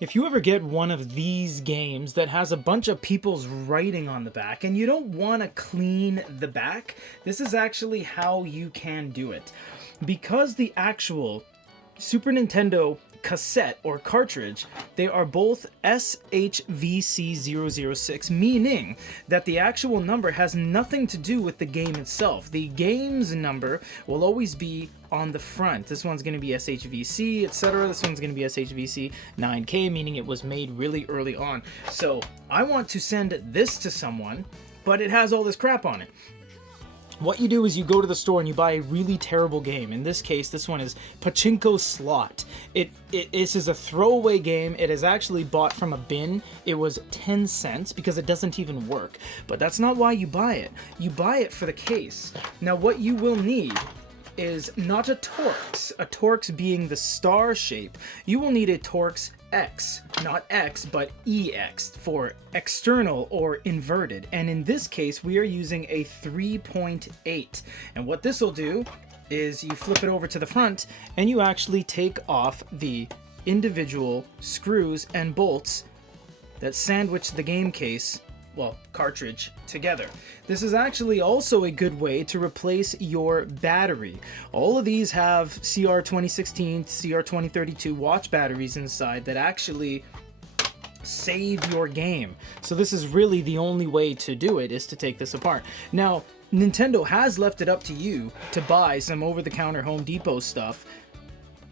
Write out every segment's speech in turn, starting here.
If you ever get one of these games that has a bunch of people's writing on the back and you don't want to clean the back, this is actually how you can do it. Because the actual Super Nintendo cassette or cartridge, they are both SHVC006, meaning that the actual number has nothing to do with the game itself. The game's number will always be on the front. This one's going to be SHVC, etc. This one's going to be SHVC 9K, meaning it was made really early on. So I want to send this to someone, but it has all this crap on it. What you do is you go to the store and you buy a really terrible game. In this case, this one is Pachinko Slot. This is a throwaway game. It is actually bought from a bin. It was 10 cents because it doesn't even work. But that's not why you buy it. You buy it for the case. Now what you will need is not a Torx being the star shape. You will need a Torx X, not X, but EX for external or inverted. And in this case, we are using a 3.8. And what this will do is you flip it over to the front and you actually take off the individual screws and bolts that sandwich the game case, well, cartridge, together. This is actually also a good way to replace your battery. All of these have CR2016, CR2032 watch batteries inside that actually save your game. So this is really the only way to do it, is to take this apart. Now, Nintendo has left it up to you to buy some over-the-counter Home Depot stuff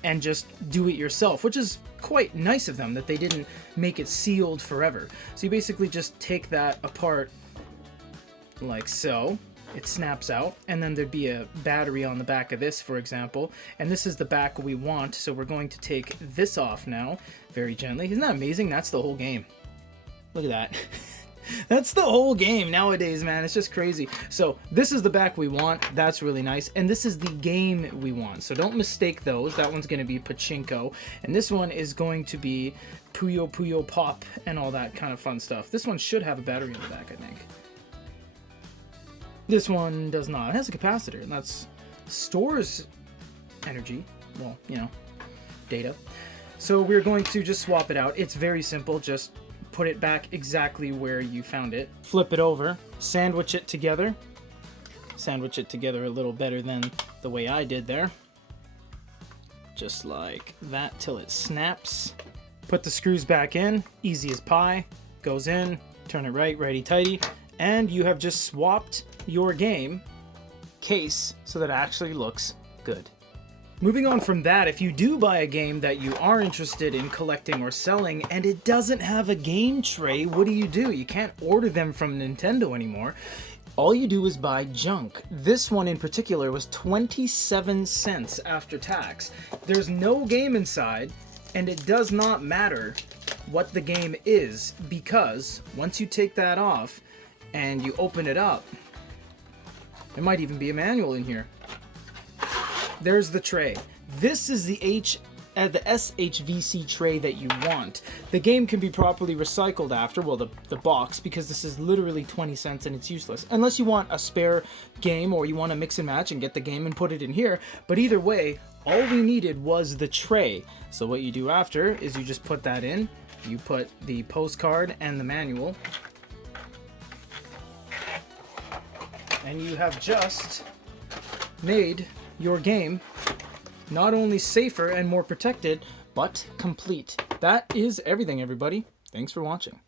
and just do it yourself, which is quite nice of them that they didn't make it sealed forever. So you basically just take that apart like so. It snaps out, and then there'd be a battery on the back of this, for example, and this is the back we want, so we're going to take this off now very gently. Isn't that amazing? That's the whole game. Look at that. That's the whole game nowadays, man. It's just crazy. So this is the back we want. That's really nice. And this is the game we want. So don't mistake those. That one's going to be Pachinko. And this one is going to be Puyo Puyo Pop and all that kind of fun stuff. This one should have a battery in the back, I think. This one does not. It has a capacitor, and that's stores energy. Well, you know, data. So we're going to just swap it out. It's very simple. Just put it back exactly where you found it. Flip it over, sandwich it together. Sandwich it together a little better than the way I did there. Just like that till it snaps. Put the screws back in, easy as pie. Goes in, turn it right, righty-tighty, and you have just swapped your game case so that it actually looks good. Moving on from that, if you do buy a game that you are interested in collecting or selling and it doesn't have a game tray, what do? You can't order them from Nintendo anymore. All you do is buy junk. This one in particular was 27 cents after tax. There's no game inside, and it does not matter what the game is, because once you take that off and you open it up, there might even be a manual in here. There's the tray. This is the SHVC tray that you want. The game can be properly recycled after, well, the box, because this is literally 20 cents and it's useless. Unless you want a spare game or you want to mix and match and get the game and put it in here. But either way, all we needed was the tray. So what you do after is you just put that in. You put the postcard and the manual. And you have just made your game not only safer and more protected, but complete. That is everything, everybody. Thanks for watching.